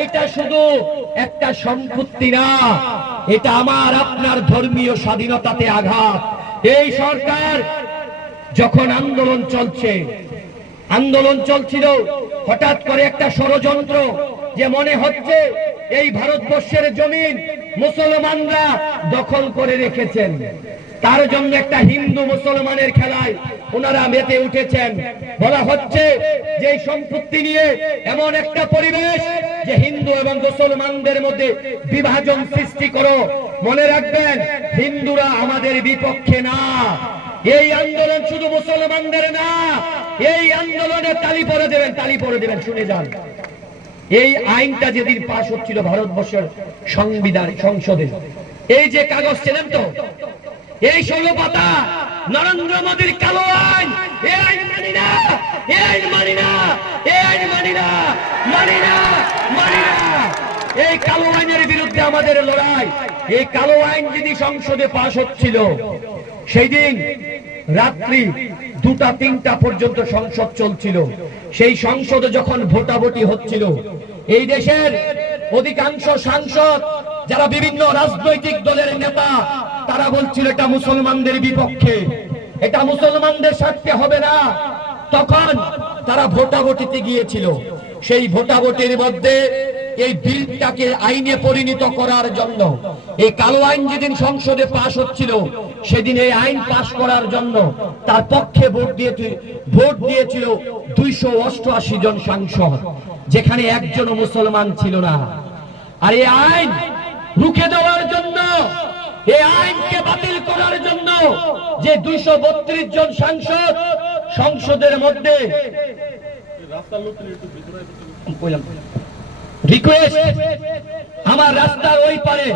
এটা শুধু একটা সম্পত্তি না, এটা আমার আপনার ধর্মীয় স্বাধীনতাতে আঘাত। এই সরকার যখন আন্দোলন চলছিল, হঠাৎ করে একটা ষড়যন্ত্র, যে মনে হচ্ছে এই ভারতবর্ষের জমিন মুসলমানরা দখল করে রেখেছেন, তার জন্য একটা হিন্দু মুসলমানের খেলায় ওনারা মেতে উঠেছেন। বলা হচ্ছে যে সম্পত্তি নিয়ে এমন একটা পরিবেশ যে হিন্দু এবং মুসলমানদের মধ্যে বিভাজন সৃষ্টি করো। মনে রাখবেন, হিন্দুরা আমাদের বিপক্ষে না। এই আন্দোলন শুধু মুসলমানদের না, এই আন্দোলনে তালি পড়ে দেবেন, শুনে যান। এই আইনটা যেদিন পাশ হচ্ছিল ভারতবর্ষের সংবিধান সংসদে, এই যে কাগজ ছিলেন তো, এই 16 পাতা নরেন্দ্র মোদীর কালো আইন, এই আইন মানি না, এই আইন মানি না, এই আইন মানি না, মানি না, মানি না। এই কালো আইনের বিরুদ্ধে আমাদের লড়াই। এই কালো আইন যদি সংসদে পাশ হচ্ছিল, সেই দিন রাত্রি 2টা-3টা পর্যন্ত সংসদ চলছিল। সেই সংসদে যখন ভোটাভুটি হচ্ছিল, এই দেশের অধিকাংশ সাংসদ যারা বিভিন্ন রাজনৈতিক দলের নেতা, তারা বলছিল এটা মুসলমানদের বিপক্ষে, এটা মুসলমানদের স্বার্থে হবে না। তখন তারা ভোটাভুটিতে গিয়েছিল। সেই ভোটাভুটির মধ্যে এই বিলটাকে আইনে পরিণত করার জন্য, এই কালো আইন যেদিন সংসদে পাশ হচ্ছিল, সেদিন এই আইন পাশ করার জন্য তার পক্ষে ভোট দিয়েছিল 288 জন সাংসদ, যেখানে একজনও মুসলমান ছিল না। আর এই আইন রুখে দেওয়ার জন্য, এই আইনকে বাতিল করার জন্য যে 232 জন সাংসদ সংসদের মধ্যে রিকোয়েস্ট, আমার রাস্তার ওই পারে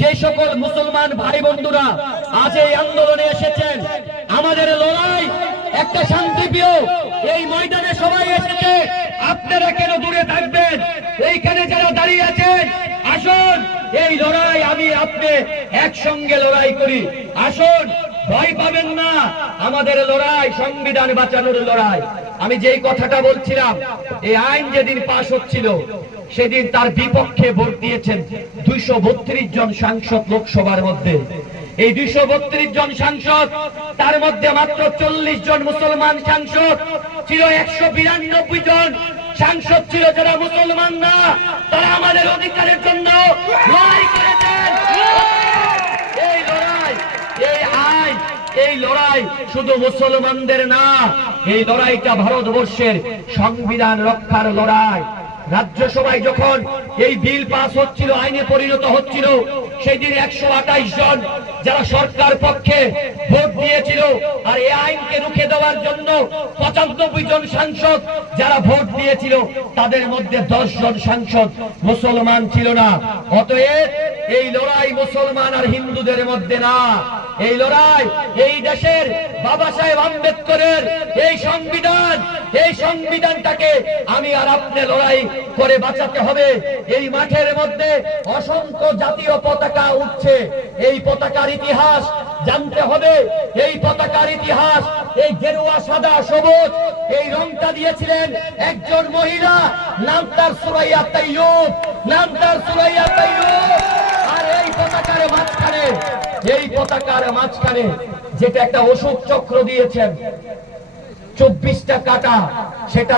যে সকল মুসলমান ভাই বন্ধুরা আজ এই আন্দোলনে এসেছেন, আমাদের লড়াই একটা শান্তিপ্রিয়, এই ময়দানে সবাই এসেছে, আপনারা কেন দূরে থাকবেন? এইখানে যারা দাঁড়িয়ে আছেন, আসুন এই লড়াই আমি আপনি একসঙ্গে লড়াই করি। আসুন, ভয় পাবেন না, আমাদের লড়াই সংবিধান বাঁচানোর লড়াই। আমি যেই কথাটা বলছিলাম, এই আইন যেদিন পাশ হচ্ছিল, সেদিন তার বিপক্ষে ভোট দিয়েছেন 232 জন সাংসদ লোকসভার মধ্যে। এই 232 জন সাংসদ, তার মধ্যে মাত্র 40 জন মুসলমান সাংসদ ছিল। 192 জন সাংসদ ছিল যারা মুসলমান না, তারা আমাদের অধিকারের জন্য লড়াই করেছেন। এই লড়াই, এই আইন, এই লড়াই শুধু মুসলমানদের না, এই লড়াইটা ভারতবর্ষের সংবিধান রক্ষার লড়াই। রাজ্যসভায় যখন এই বিল পাস হচ্ছিল, আইনে পরিণত হচ্ছিল, সেই দিন 128 জন যারা সরকার পক্ষে ভোট দিয়েছিল, আর এই আইনকে রুখে দেওয়ার জন্য 95 জন সাংসদ যারা ভোট দিয়েছিল, তাদের মধ্যে 10 জন সাংসদ মুসলমান ছিল না। অতএব এই লড়াই মুসলমান আর হিন্দুদের মধ্যে না, এই লড়াই এই দেশের বাবা সাহেব আম্বেদকরের এই সংবিধান, এই সংবিধানটাকে আমি আর আপনি লড়াই করে বাঁচাতে হবে। এই মাঠের মধ্যে অসংখ্য জাতীয় পতাকা উঠছে, এই পতাকার ইতিহাস জানতে হবে। এই পতাকার ইতিহাস, এই গেরুয়া সাদা সবুজ, এই রংটা দিয়েছিলেন একজন মহিলা, নাম তার সুরাইয়া তাইয়ুব, নাম তার সুরাইয়া তাইয়ুব। আর এই পতাকার মাঝখানে, এই পতাকার মাঝখানে যেটা একটা অশোক চক্র দিয়েছেন, 24টা কাটা, সেটা